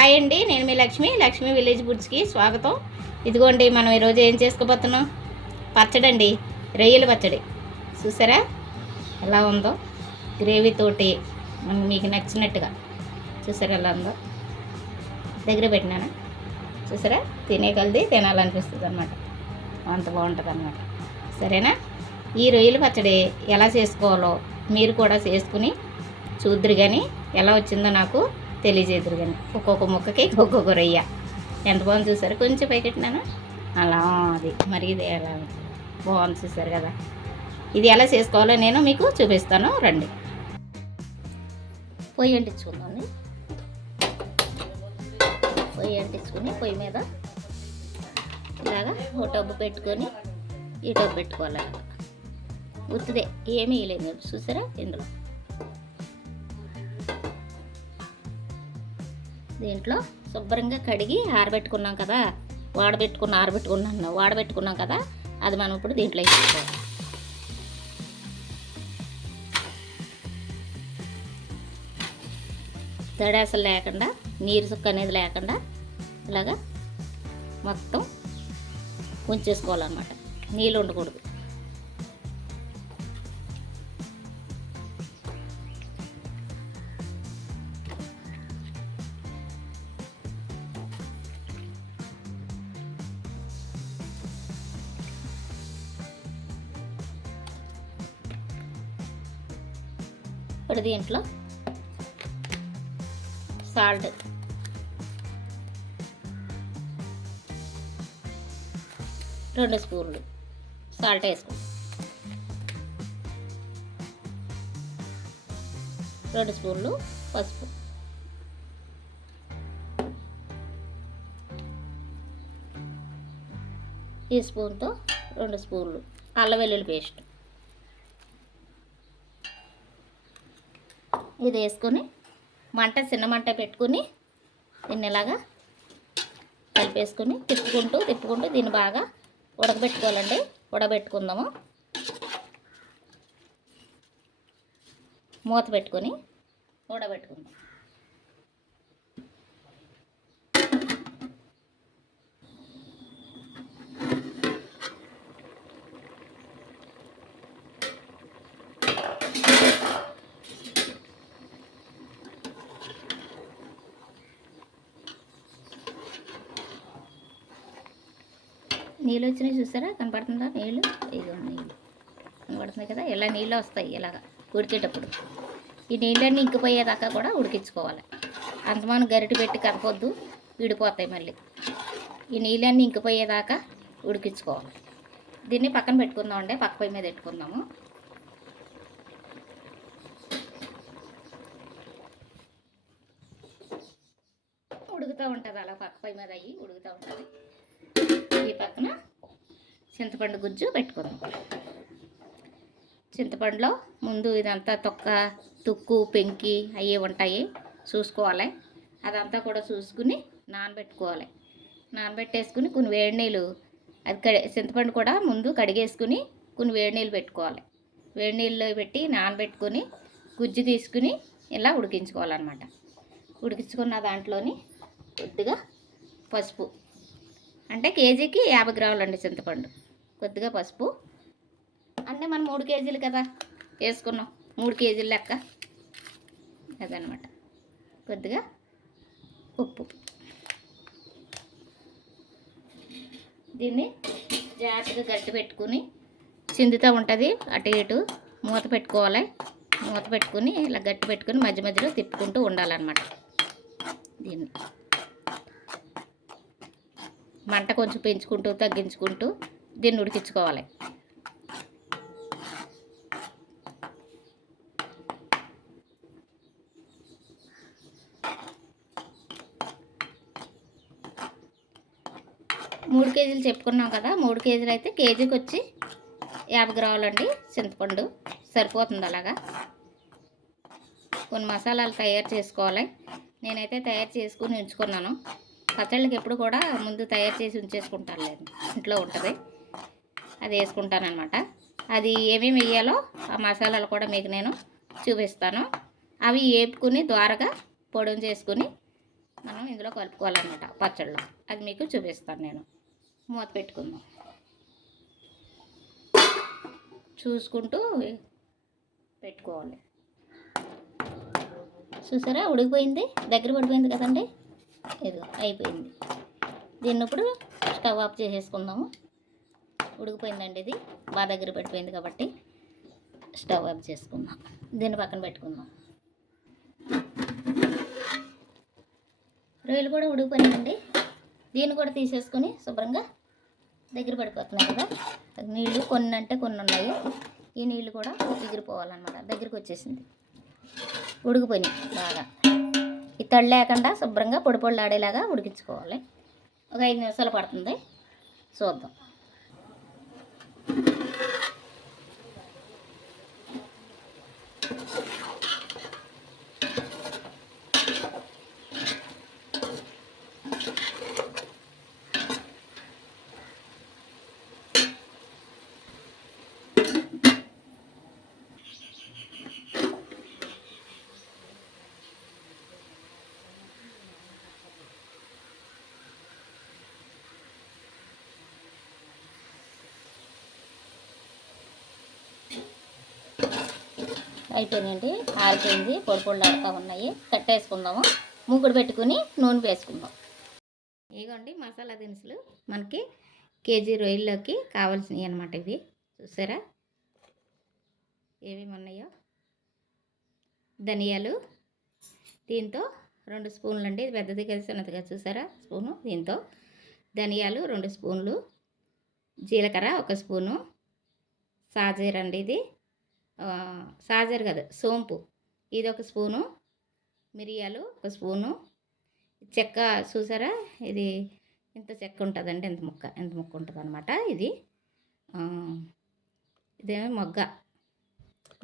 Hi అండి నేను మీ లక్ష్మి లక్ష్మి విలేజ్ బుడ్స్కి స్వాగతం. ఇదిగోండి మనం ఈరోజు ఏం చేసుకోబోతున్నాం? పచ్చడి అండి రొయ్యల పచ్చడి. చూసారా? ఎలా ఉందో? గ్రేవీ తోటి మనం మీకు నచ్చినట్టుగా. చూసారా ఎలా ఉందో? దగ్గర పెట్టినాను? చూసారా? తినే కలిది తినాలనిపిస్తుంది అనమాట అంత బాగుంటుంది అనమాట సరేనా? ఈ రొయ్యల పచ్చడి ఎలా చేసుకోవాలో మీరు కూడా చేసుకుని చూద్దరు కానీ ఎలా వచ్చిందో నాకు తెలియజేద్దరు కానీ ఒక్కొక్క ముక్కకి ఒక్కొక్క రొయ్య. ఎంత బాగుంది చూసారు? కొంచెం పైకెట్టినాను? అలా అది. మరి ఇది ఎలా బాగుంది చూసారు కదా. ఇది ఎలా చేసుకోవాలో నేను మీకు చూపిస్తాను. రండి. పొయ్యి అంటించుకుందాం. పొయ్యి అంటించుకుని పొయ్యి మీద ఇలాగా ఓ టబ్బు పెట్టుకొని ఈ టబ్బు పెట్టుకోవాలి. అలాగా ఏమీ లేదు చూసారా? ఇందులో. దీంట్లో శుభ్రంగా కడిగి ఆరబెట్టుకున్నాం కదా వాడబెట్టుకున్న ఆరబెట్టుకున్నాను వాడబెట్టుకున్నాం కదా అది మనం ఇప్పుడు దీంట్లో వేసుకోవాలి. తడి అసలు లేకుండా నీరు సుక్క అనేది లేకుండా ఇలాగా మొత్తం ఉంచేసుకోవాలన్నమాట. నీళ్ళు ఉండకూడదు. ఇప్పుడు దీంట్లో సాల్ట్. రెండు స్పూన్లు సాల్ట్ వేసుకో. రెండు స్పూన్లు పసుపు. ఈ స్పూన్తో రెండు స్పూన్లు అల్లం వెల్లుల్లి పేస్ట్. మీద వేసుకొని మంట చిన్న మంట పెట్టుకుని దీన్ని ఇలాగా కలిపేసుకుని తిప్పుకుంటూ తిప్పుకుంటూ దీన్ని బాగా ఉడకబెట్టుకోవాలండి. ఉడకబెట్టుకుందాము. మూత పెట్టుకొని ఉడబెట్టుకుందాం నీళ్ళు వచ్చినాయి చూసారా? కనపడుతుందా నీళ్ళు? ఇదిగో నీళ్ళు. కనపడుతుంది కదా? ఇలా నీళ్ళు వస్తాయి ఇలాగా ఉడికేటప్పుడు ఈ నీళ్ళన్నీ ఇంకిపోయేదాకా కూడా ఉడికించుకోవాలి. అంతమానం గరిటె పెట్టి కదపొద్దు విడిపోతాయి మళ్ళీ. ఈ నీళ్ళన్నీ ఇంకిపోయేదాకా ఉడికించుకోవాలి. దీన్ని పక్కన పెట్టుకుందాం అండి. పక్క పొయ్యి మీద పెట్టుకుందాము. ఉడుకుతూ ఉంటుంది అలా పక్క పొయ్యి మీద అయ్యి ఉడుకుతూ ఉంటుంది. పక్కన చింతపండు గుజ్జు పెట్టుకుందాం. చింతపండులో ముందు ఇదంతా తొక్క తుక్కు పెంకి అవి ఉంటాయి. చూసుకోవాలి. అదంతా కూడా చూసుకుని నానబెట్టుకోవాలి. నానబెట్టేసుకుని కొన్ని వేడి నీళ్ళు అది కడి చింతపండు కూడా ముందు కడిగేసుకుని కొన్ని వేడి నీళ్ళు పెట్టుకోవాలి. వేడి నీళ్ళు పెట్టి నానబెట్టుకొని గుజ్జు తీసుకుని ఇలా ఉడికించుకోవాలన్నమాట. ఉడికించుకున్న దాంట్లోని కొద్దిగా పసుపు అంటే కేజీకి యాభై గ్రాములు అండి చింతపండు. కొద్దిగా పసుపు. అంటే మనం మూడు కేజీలు కదా వేసుకున్నాం. మూడు కేజీలు లెక్క. అదనమాట. కొద్దిగా ఉప్పు. దీన్ని జాగ్రత్తగా గట్టి పెట్టుకుని చిందుతూ ఉంటుంది. అటు ఇటు మూత పెట్టుకోవాలి. మూత పెట్టుకుని ఇలా గట్టి పెట్టుకుని మధ్య మధ్యలో తిప్పుకుంటూ ఉండాలన్నమాట. దీన్ని. మంట కొంచెం పెంచుకుంటూ తగ్గించుకుంటూ దీన్ని ఉడికించుకోవాలి. మూడు కేజీలు చెప్పుకున్నాం కదా మూడు కేజీలు అయితే కేజీకి వచ్చి యాభై గ్రాములు అండి చింతపండు. సరిపోతుంది అలాగా. కొన్ని మసాలాలు తయారు చేసుకోవాలి. నేనైతే తయారు చేసుకుని ఉంచుకున్నాను. పచ్చళ్ళకి ఎప్పుడు కూడా ముందు తయారు చేసి ఉంచేసుకుంటాను లేదు. ఇంట్లో ఉంటుంది. అది వేసుకుంటానమాట అది ఏమేమి వేయాలో ఆ మసాలాలు కూడా మీకు నేను చూపిస్తాను. అవి వేపుకుని ద్వారగా పొడి చేసుకుని మనం ఇందులో కలుపుకోవాలన్నమాట పచ్చళ్ళు. అది మీకు చూపిస్తాను నేను. మూత పెట్టుకుందాం. చూసుకుంటూ పెట్టుకోవాలి. చూసారా? ఉడికిపోయింది. దగ్గర పడిపోయింది కదండి? ఇదిగో అయిపోయింది. దీన్ని ఇప్పుడు స్టవ్ ఆఫ్ చేసేసుకుందాము. ఉడికిపోయిందండి ఇది. బాగా దగ్గర పెట్టిపోయింది కాబట్టి స్టవ్ ఆఫ్ చేసుకుందాం. దీన్ని పక్కన పెట్టుకుందాం. రొయ్యలు కూడా ఉడికిపోయినాయండి దీన్ని కూడా తీసేసుకొని శుభ్రంగా దగ్గర పడిపోతున్నాయి కదా. నీళ్ళు కొన్ని అంటే కొన్ని ఉన్నాయి. ఈ నీళ్ళు కూడా ఎగిరిపోవాలన్నమాట దగ్గరికి వచ్చేసింది. ఉడికిపోయినాయి బాగా. ఈ తడి లేకుండా శుభ్రంగా పొడి పొడి ఆడేలాగా ఉడికించుకోవాలి. ఒక ఐదు నిమిషాలు పడుతుంది. చూద్దాం. అయిపోయినాయండి. ఆరిపోయింది. పొడి పొడి ఆడుతూ ఉన్నాయి. కట్టేసుకుందాము. మూకుడు పెట్టుకుని నూనె వేసుకుందాం. ఇగోండి మసాలా దినుసులు. మనకి కేజీ రొయ్యల్లోకి కావాల్సినవి అనమాట ఇవి. చూసారా? ఏమేమి ఉన్నాయో? ధనియాలు. దీంతో రెండు స్పూన్లు అండి. ఇది పెద్దది కలిసి ఉన్నదిగా చూసారా? స్పూను దీంతో. ధనియాలు రెండు స్పూన్లు. జీలకర్ర ఒక స్పూను. సాజీర అండి ఇది. సాజర్ కదా సోంపు. ఇది ఒక స్పూను. మిరియాలు ఒక స్పూను. చెక్క చూసారా? ఇది ఇంత చెక్క ఉంటుందండి. ఇంత ముక్క ఎంత ముక్క ఉంటుంది అనమాట ఇది ఇదేమో మొగ్గ.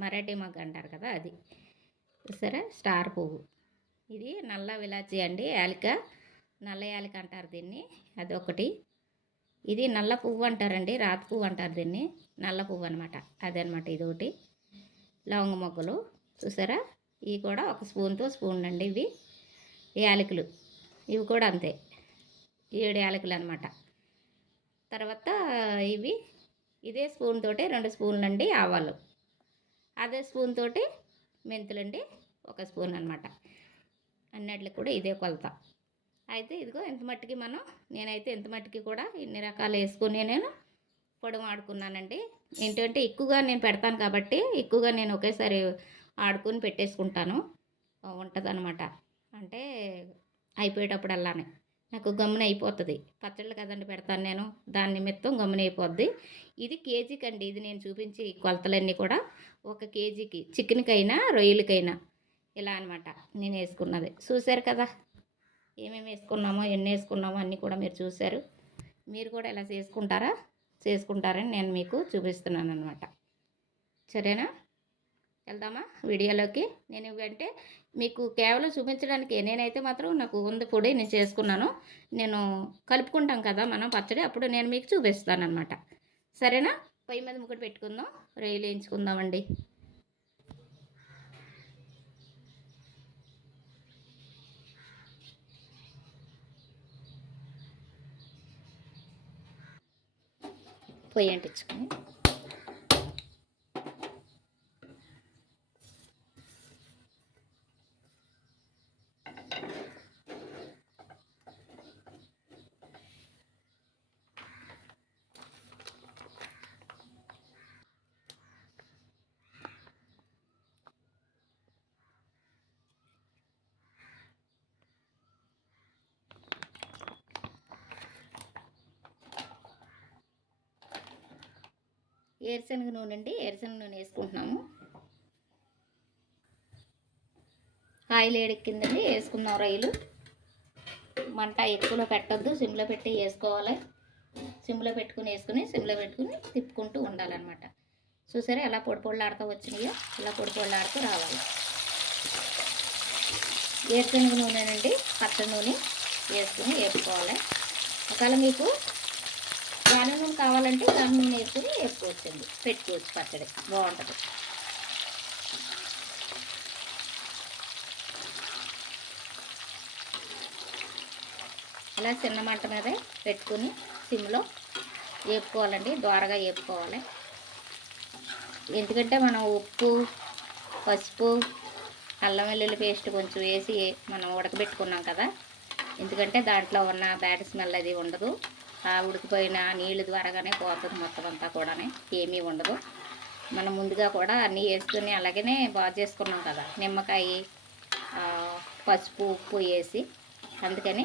మరాఠీ మొగ్గ అంటారు కదా అది. చూసారా? స్టార్ పువ్వు. ఇది నల్ల విలాచి అండి. యాలిక. నల్ల యాలిక అంటారు దీన్ని. అదొకటి. ఇది నల్ల పువ్వు అంటారండి. రాతి పువ్వు అంటారు దీన్ని. నల్ల పువ్వు అనమాట అదనమాట ఇది ఒకటి లవంగ మొగ్గలు చూసారా? ఇవి కూడా ఒక స్పూన్తో స్పూన్ అండి ఇవి. యాలకులు. ఇవి కూడా అంతే. ఏడు యాలకులు అనమాట తర్వాత ఇవి ఇదే స్పూన్ తోటి రెండు స్పూన్లు అండి ఆవాలు. అదే స్పూన్ తోటి మెంతులండి ఒక స్పూన్ అనమాట అన్నిటికి కూడా ఇదే కొలత. అయితే ఇదిగో ఎంత మట్టికి మనం నేనైతే ఎంత మట్టికి కూడా ఇన్ని రకాలు వేసుకుని నేను పొడి వాడుకున్నానండి ఏంటంటే ఎక్కువగా నేను పెడతాను కాబట్టి ఎక్కువగా నేను ఒకేసారి ఆడుకొని పెట్టేసుకుంటాను. ఉంటుంది అనమాట అంటే అయిపోయేటప్పుడు అలానే నాకు గమ్మున అయిపోతుంది. పచ్చళ్ళు కదండి పెడతాను నేను. దాని నిమిత్తం గమ్మున అయిపోద్ది. ఇది కేజీకి అండి ఇది నేను చూపించి కొలతలన్నీ కూడా ఒక కేజీకి. చికెన్కైనా రొయ్యలకైనా. ఇలా అనమాట నేను వేసుకున్నది. చూశారు కదా? ఏమేమి వేసుకున్నామో ఎన్ని వేసుకున్నామో అన్నీ కూడా మీరు చూశారు. మీరు కూడా ఇలా చేసుకుంటారా? చేసుకుంటారని నేను మీకు చూపిస్తున్నాను అనమాట సరేనా? వెళ్దామా వీడియోలోకి? నేను ఇవంటే మీకు కేవలం చూపించడానికి నేనైతే మాత్రం నాకు ఉంది పొడి నేను చేసుకున్నాను. నేను కలుపుకుంటాం కదా మనం పచ్చడి అప్పుడు నేను మీకు చూపిస్తాను అనమాట సరేనా? పొయ్యి మీద ముక్కటి పెట్టుకుందాం. రొయ్యలు వేయించుకుందామండి. పొయ్యి అంటించుకొని ఏరుశనగ నూనె అండి. ఏరుశనగ నూనె వేసుకుంటున్నాము. ఆయిల్ ఏడెక్కిందండి. వేసుకున్నాం రైలు. మంట ఎక్కువలో పెట్టొద్దు. సిమ్లో పెట్టి వేసుకోవాలి. సిమ్లో పెట్టుకుని వేసుకుని సిమ్లో పెట్టుకుని తిప్పుకుంటూ ఉండాలన్నమాట. చూసారా ఎలా పొడి పొడిలాడుతూ వచ్చినాయో? ఇలా పొడి రావాలి. ఏరుశనగ నూనెనండి. పచ్చ నూనె వేసుకుని వేసుకోవాలి ఒకవేళ మీకు గాను కావాలంటే గాను నూనె వేసుకుని వేసుకోవచ్చండి. పెట్టుకోవచ్చు పచ్చడి. బాగుంటుంది. ఇలా చిన్న మంట మీద పెట్టుకుని సిమ్లో వేపుకోవాలండి. దోరగా వేపుకోవాలి. ఎందుకంటే మనం ఉప్పు పసుపు అల్లం వెల్లుల్లి పేస్ట్ కొంచెం వేసి మనం ఉడకబెట్టుకున్నాం కదా. ఎందుకంటే దాంట్లో ఉన్న బ్యాడ్ స్మెల్ అది ఉండదు. ఉడికిపోయిన నీళ్ళు ద్వారాగానే పోతుంది మొత్తం అంతా కూడా ఏమీ ఉండదు. మనం ముందుగా కూడా అన్నీ వేసుకుని అలాగనే బాగా చేసుకున్నాం కదా. నిమ్మకాయ పసుపు ఉప్పు వేసి అందుకని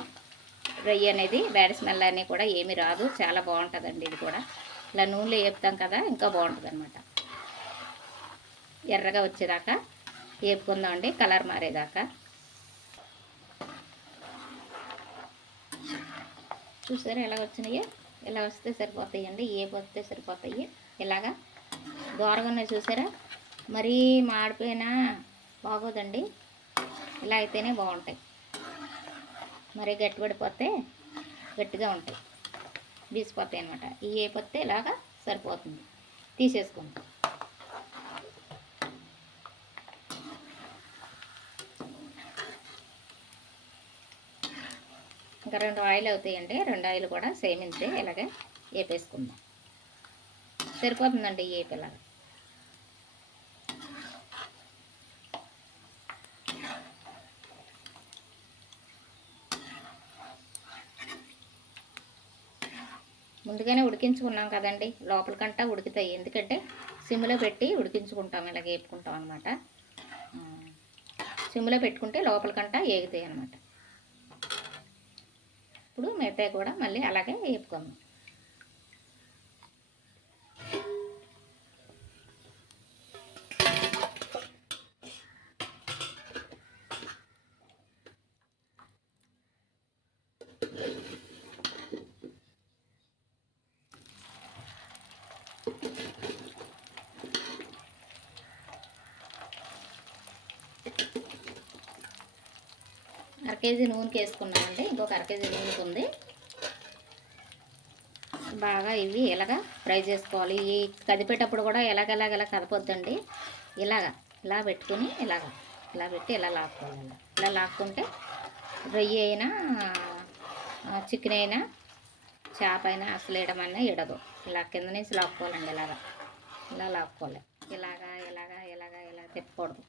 రొయ్య అనేది బ్యాడ్ స్మెల్ అని కూడా ఏమీ రాదు. చాలా బాగుంటుందండి ఇది కూడా. ఇలా నూనెలో వేపుతాం కదా ఇంకా బాగుంటుంది అనమాట ఎర్రగా వచ్చేదాకా వేపుకుందామండి. కలర్ మారేదాకా. చూసారా? ఎలా వచ్చినాయో? ఇలా వస్తే సరిపోతాయండి ఏ వస్తే సరిపోతాయి? ఇలాగా దూరంగా చూసారా? మరీ మాడిపోయినా బాగోదండి. ఇలా అయితేనే బాగుంటాయి. మరీ గట్టిపడిపోతే గట్టిగా ఉంటాయి. బీసిపోతాయి అనమాట ఈ ఏ పొత్తే ఇలాగా సరిపోతుంది. తీసేసుకుంటాం ఇంకా రెండు ఆయిల్ అవుతాయండి. రెండు ఆయిల్ కూడా సేమ్ ఇంతే. ఇలాగే వేపేసుకుందాం సరిపోతుందండి ఈ ముందుగానే ఉడికించుకున్నాం కదండి. లోపలికంటా ఉడికితాయి. ఎందుకంటే సిమ్లో పెట్టి ఉడికించుకుంటాం. ఇలా వేపుకుంటాం అనమాట సిమ్లో పెట్టుకుంటే లోపలికంటా ఏగుతాయి అనమాట ఇప్పుడు మిగతా కూడా మళ్ళీ అలాగే వేపుకుందాం. అర కేజీ నూనెకి వేసుకున్నామండి. ఇంకొక అర కేజీ నూనెకి ఉంది. బాగా ఇవి ఇలాగ ఫ్రై చేసుకోవాలి. ఈ కదిపేటప్పుడు కూడా ఎలాగెలాగ ఇలా కదపొద్దండి. ఇలాగ ఇలా పెట్టుకుని ఇలాగ ఇలా పెట్టి ఇలా లాక్కోవాలి ఇలా. లాక్కుంటే రొయ్యి అయినా చికెన్ అయినా చేప అయినా అసలు వేయడమన్నా ఇడదు ఇలా కింద నుంచి లాక్కోవాలండి ఇలాగా. ఇలా లాక్కోవాలి. ఇలాగా ఇలాగా ఇలాగా ఇలా తిప్పకూడదు.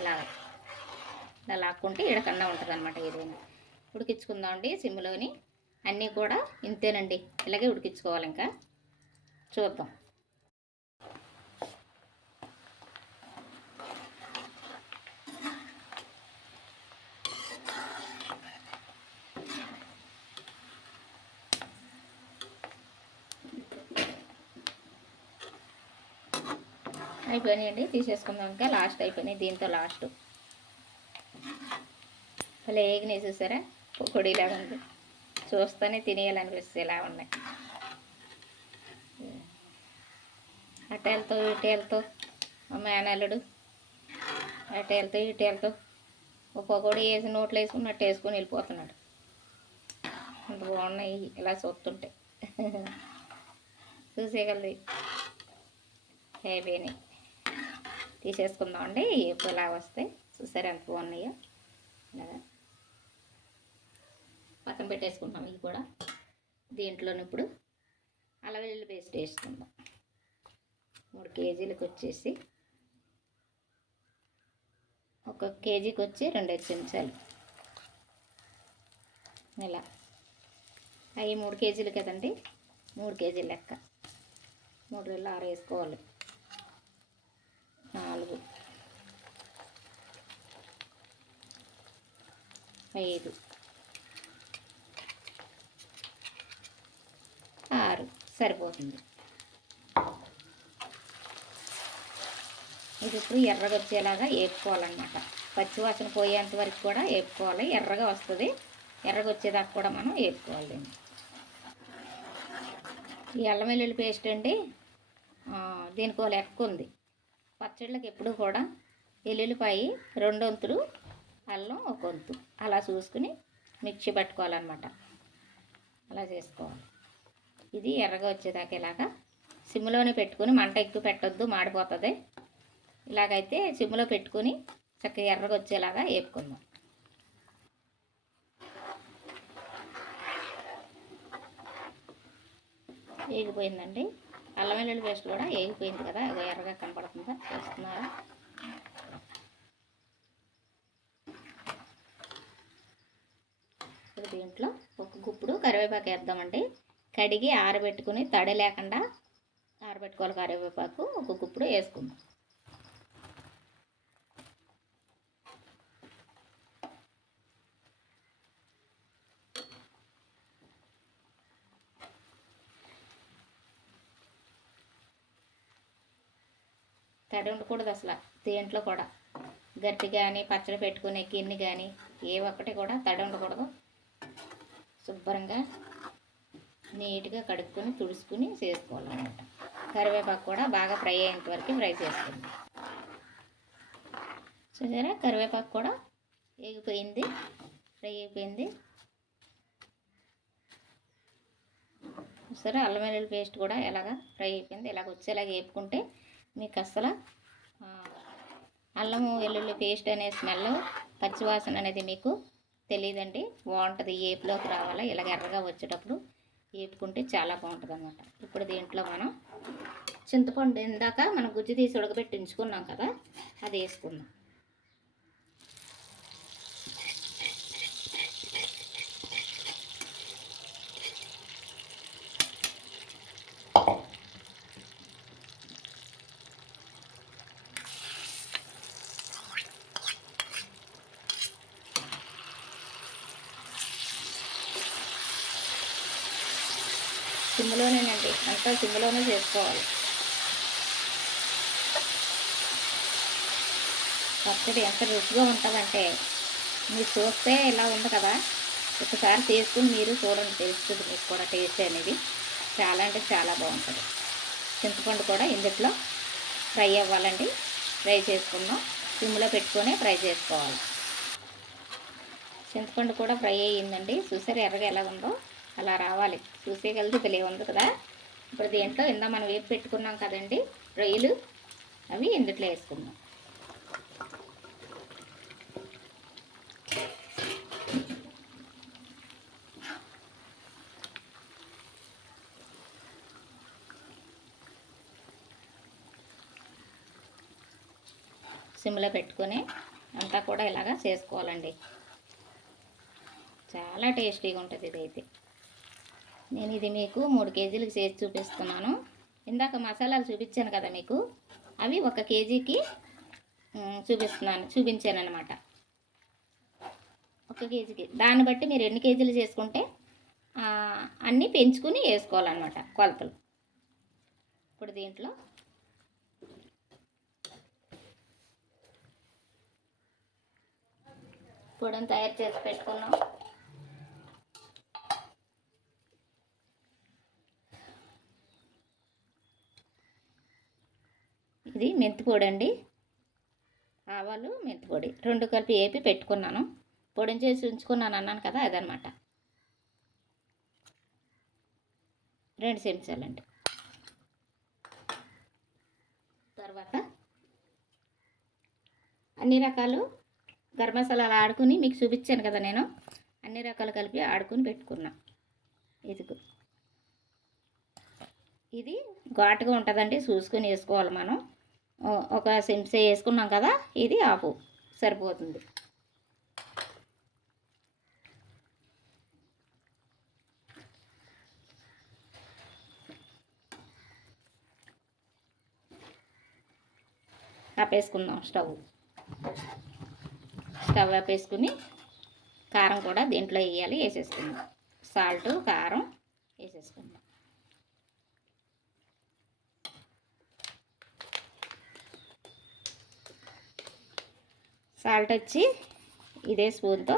ఇలాగ. ఇలా లాక్కుంటే ఇడకన్నా ఉంటుంది అనమాట ఏదైనా ఉడికించుకుందామండి సిమ్లోని. అన్నీ కూడా ఇంతేనండి. ఇలాగే ఉడికించుకోవాలి ఇంకా. చూద్దాం. అయిపోయినాయండి. తీసేసుకుందాం ఇంకా. లాస్ట్ అయిపోయినాయి. దీంతో లాస్ట్. అలా ఏగినాయి చూసారా? పొడిలాగా ఉంది. చూస్తేనే తినేయాలనిపిస్తుంది ఇలా ఉన్నాయి. అటేలతో ఇటేలతో మా మేనల్లుడు అటేలతో ఇటేలతో ఒక్కొక్కడు వేసి నోట్లో వేసుకున్నట్టు వేసుకొని వెళ్ళిపోతున్నాడు. అంత బాగున్నాయి ఇలా చూస్తుంటే చూసేయగలది హేబీని తీసేసుకుందామండి. ఎప్పుడు ఇలా వస్తే చూసారా ఎంత బాగున్నాయో? ఇలాగా పక్కన పెట్టేసుకుంటాం ఇవి కూడా. దీంట్లోని ఇప్పుడు అలవెల్లు పేస్ట్ వేసుకుందాం. మూడు కేజీలకు వచ్చేసి ఒక కేజీకి వచ్చి రెండు చెంచాలు ఇలా. అవి మూడు కేజీలు కదండి? మూడు కేజీలు లెక్క. మూడు వేలు ఆరు వేసుకోవాలి. నాలుగు. ఐదు ఆరు సరిపోతుంది. ఇది ఇప్పుడు ఎర్రగా వచ్చేలాగా వేపుకోవాలన్నమాట పచ్చివాసన పోయేంత వరకు కూడా వేపుకోవాలి ఎర్రగా వస్తుంది. ఎర్రగా వచ్చేదాకా కూడా మనం వేపుకోవాలి దీన్ని. ఈ అల్లం వెల్లుల్లి పేస్ట్ అండి దీనికి ఒక లెక్క ఉంది. పచ్చళ్ళకి ఎప్పుడు కూడా ఎల్లుల్లిపాయ రెండు వంతులు అల్లం ఒక వంతు. అలా చూసుకుని మిక్సీ పట్టుకోవాలన్నమాట. అలా చేసుకోవాలి. ఇది ఎర్రగా వచ్చేదాకా ఇలాగా సిమ్లోనే పెట్టుకుని మంట ఎక్కువ పెట్టద్దు మాడిపోతుంది. ఇలాగైతే సిమ్లో పెట్టుకుని చక్కగా ఎర్రగా వచ్చేలాగా వేపుకుందాం. వేగిపోయిందండి. అల్లం వెల్లుల్లి పేస్ట్ కూడా వేగిపోయింది కదా ఎర్రగా కనపడుతుందా? చూస్తున్నారా ఇప్పుడు దీంట్లో ఒక గుప్పుడు కరివేపాకు వేద్దామండి. కడిగి ఆరబెట్టుకుని తడి లేకుండా ఆరబెట్టుకోవాలి కరివేపాకు. ఒక గుప్పుడు వేసుకుందాం. తడి ఉండకూడదు అసలు దేంట్లో కూడా. గట్టి కానీ పచ్చడి పెట్టుకునే గిన్నె కానీ ఏ ఒక్కటి కూడా తడి ఉండకూడదు. శుభ్రంగా నీట్గా కడుక్కొని తుడుచుకుని చేసుకోవాలన్నమాట. కరివేపాకు కూడా బాగా ఫ్రై అయ్యేంత వరకు ఫ్రై చేసుకుంది చూసారా? కరివేపాకు కూడా వేగిపోయింది ఫ్రై అయిపోయింది. చూసారా? అల్లం వెల్లుల్లి పేస్ట్ కూడా ఎలాగ ఫ్రై అయిపోయింది ఇలాగ వచ్చేలాగా వేపుకుంటే మీకు అసలు అల్లం అల్లము వెల్లుల్లి పేస్ట్ అనే స్మెల్ పచ్చివాసన అనేది మీకు తెలియదండి. బాగుంటుంది ఏపులోకి రావాలా ఇలాగ ఎర్రగా వచ్చేటప్పుడు వేపుకుంటే చాలా బాగుంటుంది అనమాట ఇప్పుడు దీంట్లో మనం చింతపండు ఇందాక మనం గుజ్జు తీసి ఉడకబెట్టి ఉంచుకున్నాం కదా అది వేసుకుందాం సిమ్లోనేనండి అంతా సిమ్లోనే చేసుకోవాలి. పచ్చడి ఎంత రుచిగా ఉంటుందంటే మీరు చూస్తే ఇలా ఉంది కదా? ఒకసారి చేసుకుని మీరు చూడండి తెలుస్తుంది మీకు కూడా టేస్ట్ అనేది. చాలా అంటే చాలా బాగుంటుంది. చింతపండు కూడా ఇందుట్లో ఫ్రై అవ్వాలండి. ఫ్రై చేసుకున్నాం సిమ్లో పెట్టుకొని ఫ్రై చేసుకోవాలి. చింతపండు కూడా ఫ్రై అయ్యిందండి. చూసారు ఎర్రగా ఎలా ఉందో? అలా రావాలి. చూసేయగలిగితే తెలియ ఉంది కదా? ఇప్పుడు దీంట్లో ఇందా మనం వేపు పెట్టుకున్నాం కదండి రొయ్యలు అవి ఇందుట్లో వేసుకుందాం. సిమ్లో పెట్టుకొని అంతా కూడా ఇలాగా చేసుకోవాలండి. చాలా టేస్టీగా ఉంటుంది ఇదైతే. నేను ఇది మీకు మూడు కేజీలకు చేసి చూపిస్తున్నాను. ఇందాక మసాలాలు చూపించాను కదా మీకు అవి ఒక కేజీకి చూపిస్తున్నాను చూపించాను అనమాట ఒక కేజీకి. దాన్ని బట్టి మీరు ఎన్ని కేజీలు చేసుకుంటే అన్నీ పెంచుకుని వేసుకోవాలన్నమాట కొలతలు. ఇప్పుడు దీంట్లో పొడిని తయారు చేసి పెట్టుకున్నాం. ఇది మెంతి పొడి అండి. ఆవాలు మెంతి పొడి. రెండు కలిపి వేపి పెట్టుకున్నాను. పొడిని చేసి ఉంచుకున్నాను అన్నాను కదా అదనమాట. రెండు చెంచాలండి. తర్వాత అన్ని రకాలు గరం మసాలాలు ఆడుకుని మీకు చూపించాను కదా నేను. అన్ని రకాలు కలిపి ఆడుకుని పెట్టుకున్నా. ఇదిగో. ఇది ఘాటుగా ఉంటుందండి చూసుకొని వేసుకోవాలి మనం. ఒక చెంచా వేసుకున్నాం కదా ఇది ఆపు సరిపోతుంది. ఆపేసుకుందాం స్టవ్. స్టవ్ ఆపేసుకుని కారం కూడా దీంట్లో వేయాలి వేసేసుకుందాం. సాల్ట్ కారం వేసేసుకుందాం. సాల్ట్ వచ్చి ఇదే స్పూన్తో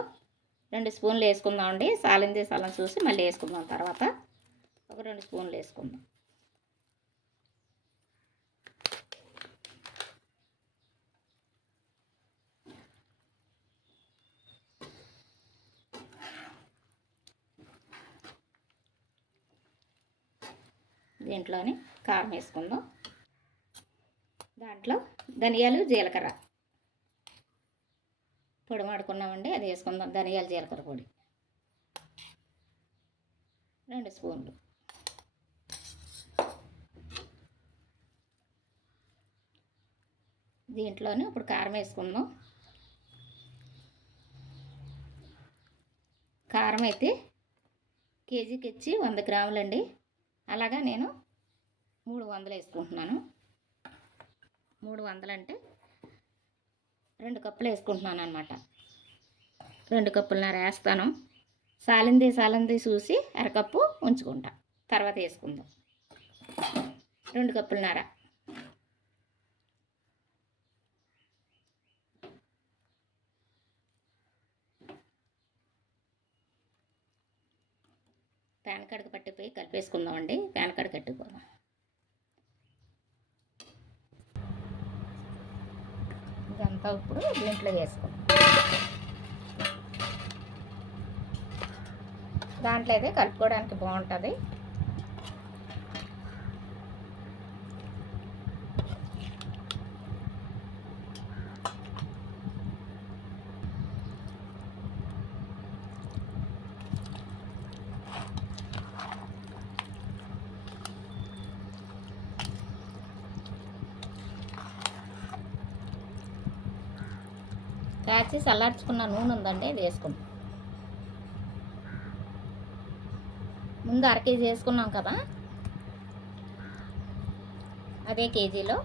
రెండు స్పూన్లు వేసుకుందాం అండి సాలింది సాలం చూసి మళ్ళీ వేసుకుందాం తర్వాత. ఒక రెండు స్పూన్లు వేసుకుందాం. దీంట్లోని కారం వేసుకుందాం. దాంట్లో ధనియాలు జీలకర్ర. పొడి మాడుకున్నామండి అది వేసుకుందాం. ధనియాల జీలకర్ర పొడి. రెండు స్పూన్లు. దీంట్లోనే ఇప్పుడు కారం వేసుకుందాం. కారం అయితే కేజీకి ఇచ్చి వంద గ్రాములండి. అలాగా నేను మూడు వందలు వేసుకుంటున్నాను. మూడు వందలంటే రెండు కప్పులు వేసుకుంటున్నాను అనమాట రెండు కప్పులన్నర వేస్తాను సాలింది సాలింది చూసి అరకప్పు ఉంచుకుంటా. తర్వాత వేసుకుందాం. రెండు కప్పులన్నర ప్యాన్ కడక పట్టిపోయి కలిపేసుకుందామండి. ప్యాన్ కడక కట్టుకుపోదాం ఇదంతా ఇప్పుడు దీంట్లో వేసుకుంటాం దాంట్లో అయితే కలుపుకోవడానికి బాగుంటుంది. కాచి చల్లార్చుకున్న నూనె ఉందండి ఇది వేసుకుందాం. ముందు అర కేజీ వేసుకున్నాం కదా? అదే కేజీలో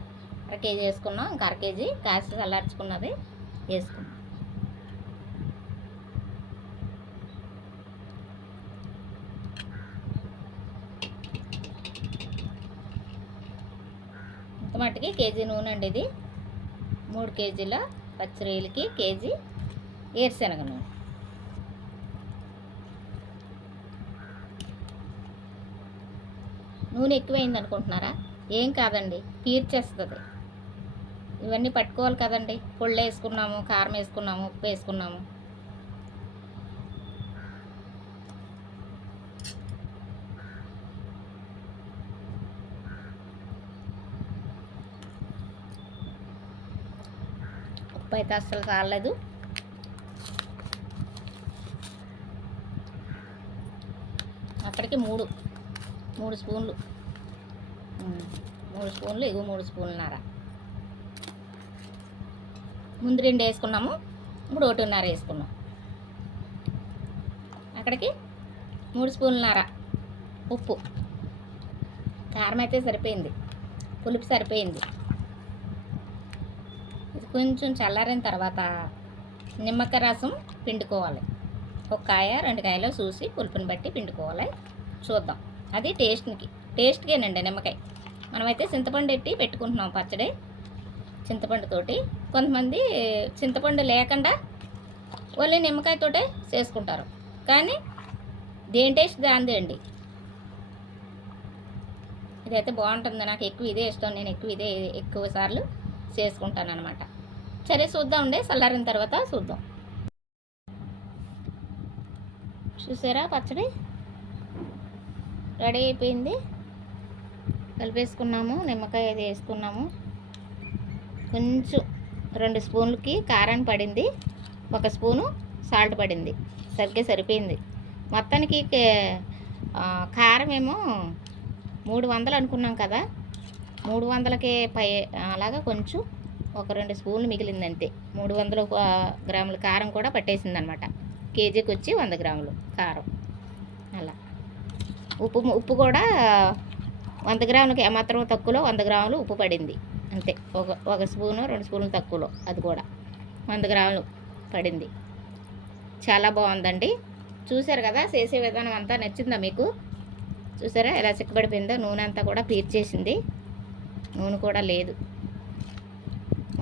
అర కేజీ వేసుకున్నాం. ఇంకా అర కేజీ కాసి చల్లార్చుకున్నది వేసుకున్నాం ఇంత మట్టుకి కేజీ నూనె అండి ఇది. మూడు కేజీల పచ్చిరొయ్యలకి కేజీ ఏరుశనగ నూనె. నూనె ఎక్కువైంది అనుకుంటున్నారా? ఏం కాదండి పీర్చేస్తుంది ఇవన్నీ పట్టుకోవాలి కదండి. పొళ్ళు వేసుకున్నాము కారం వేసుకున్నాము ఉప్పు వేసుకున్నాము. ఉప్పు అయితే అస్సలు చాలలేదు అక్కడికి మూడు మూడు స్పూన్లు. మూడు స్పూన్లు ఇవి మూడు స్పూన్లున్నర. ముందు రెండు వేసుకున్నాము ఇప్పుడు ఒకటిన్నర వేసుకున్నాం. అక్కడికి మూడు స్పూన్లున్నర ఉప్పు. కారం అయితే సరిపోయింది పులుపు సరిపోయింది. కొంచెం చల్లారిన తర్వాత నిమ్మకాయ రసం పిండుకోవాలి. ఒక కాయ రెండు కాయలు చూసి పులుపుని బట్టి పిండుకోవాలి. చూద్దాం. అది టేస్ట్కి టేస్ట్కేనండి నిమ్మకాయ. మనమైతే చింతపండు ఎట్టి పెట్టుకుంటున్నాం పచ్చడి చింతపండుతోటి కొంతమంది చింతపండు లేకుండా ఓన్లీ నిమ్మకాయతోటే చేసుకుంటారు. కానీ దేని టేస్ట్ దాందే అండి. ఇదైతే బాగుంటుంది. నాకు ఎక్కువ ఇదే ఇష్టం. నేను ఎక్కువ ఇదే ఎక్కువ సార్లు చేసుకుంటాను అనమాట సరే చూద్దామండి చల్లారిన తర్వాత చూద్దాం. చూసారా పచ్చడి? రెడీ అయిపోయింది. కలిపేసుకున్నాము నిమ్మకాయ అది వేసుకున్నాము. కొంచెం రెండు స్పూన్లకి కారం పడింది. ఒక స్పూను సాల్ట్ పడింది. సరిగ్గా సరిపోయింది. మొత్తానికి కారం ఏమో మూడు వందలు అనుకున్నాం కదా. మూడు వందలకే పై అలాగా కొంచెం ఒక రెండు స్పూన్లు మిగిలింది అంతే మూడు వందల గ్రాములు గ్రాముల కారం కూడా పట్టేసింది అనమాట కేజీకి వచ్చి వంద గ్రాములు కారం. అలా. ఉప్పు ఉప్పు కూడా వంద గ్రాములకి ఏమాత్రం తక్కువలో వంద గ్రాములు ఉప్పు పడింది. అంతే. ఒక ఒక స్పూను రెండు స్పూన్లు తక్కువలో అది కూడా వంద గ్రాములు పడింది. చాలా బాగుందండి. చూసారు కదా చేసే విధానం అంతా నచ్చిందా మీకు? చూసారా ఎలా చిక్కబడిపోయిందో? నూనె అంతా కూడా పీర్చేసింది నూనె కూడా లేదు.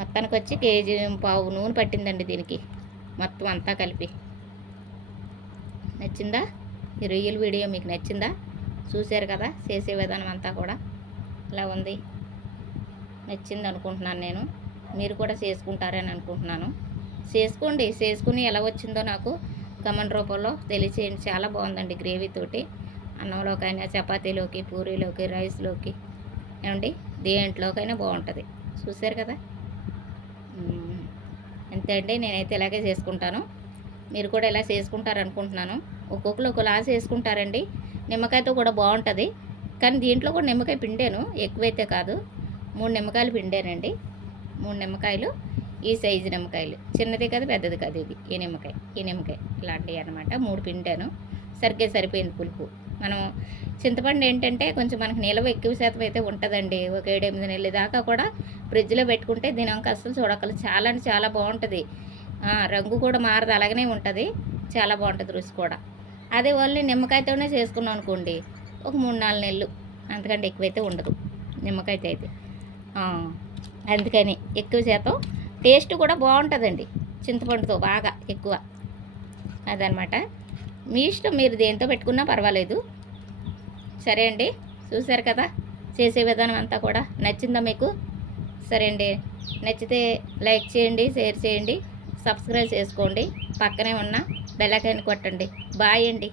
మొత్తానికి వచ్చి కేజీ పావు నూనె పట్టిందండి దీనికి. మొత్తం అంతా కలిపి. నచ్చిందా? ఈ రొయ్యల వీడియో మీకు నచ్చిందా? చూశారు కదా? చేసే విధానం అంతా కూడా. ఇలా ఉంది. నచ్చింది అనుకుంటున్నాను నేను. మీరు కూడా చేసుకుంటారని అనుకుంటున్నాను. చేసుకోండి. చేసుకుని ఎలా వచ్చిందో నాకు కమెంట్ రూపంలో తెలియచేయండి. చాలా బాగుందండి గ్రేవీ తోటి. అన్నంలోకైనా చపాతీలోకి పూరీలోకి రైస్లోకి. ఏమండి? దేంట్లోకైనా బాగుంటుంది. చూశారు కదా? అంతే అండి నేనైతే ఇలాగే చేసుకుంటాను. మీరు కూడా ఇలా చేసుకుంటారు అనుకుంటున్నాను ఒక్కొక్కరు ఒకలా చేసుకుంటారండి. నిమ్మకాయతో కూడా బాగుంటుంది. కానీ దీంట్లో కూడా నిమ్మకాయ పిండాను ఎక్కువైతే కాదు. మూడు నిమ్మకాయలు పిండానండి. మూడు నిమ్మకాయలు ఈ సైజు నిమ్మకాయలు. చిన్నది కాదు పెద్దది కాదు ఇది. ఈ నిమ్మకాయ ఈ నిమ్మకాయ. ఇలాంటివి అనమాట మూడు పిండాను. సరిగ్గా సరిపోయింది పులుపు. మనం చింతపండు ఏంటంటే కొంచెం మనకు నిల్వ ఎక్కువ శాతం అయితే ఉంటుందండి. ఒక ఏడు ఎనిమిది నెలల దాకా కూడా ఫ్రిడ్జ్లో పెట్టుకుంటే దీని అసలు చూడకలు చాలా అంటే చాలా బాగుంటుంది. రంగు కూడా మారదు. అలాగనే ఉంటుంది. చాలా బాగుంటుంది రుచి కూడా. అదే ఓన్లీ నిమ్మకాయతోనే చేసుకున్నాం అనుకోండి ఒక మూడు నాలుగు నెలలు అంతకంటే ఎక్కువైతే ఉండదు. నిమ్మకాయతో అయితే. అందుకని ఎక్కువ శాతం టేస్ట్ కూడా బాగుంటుందండి. చింతపండుతో బాగా ఎక్కువ. అదనమాట. మీ ఇష్టం మీరు దేంతో పెట్టుకున్నా పర్వాలేదు. సరే అండి చూసారు కదా? చేసే విధానం అంతా కూడా నచ్చిందా మీకు? సరే అండి నచ్చితే లైక్ చేయండి షేర్ చేయండి సబ్స్క్రైబ్ చేసుకోండి. పక్కనే ఉన్న బెల్లకాయని కొట్టండి. బాయ్ అండి.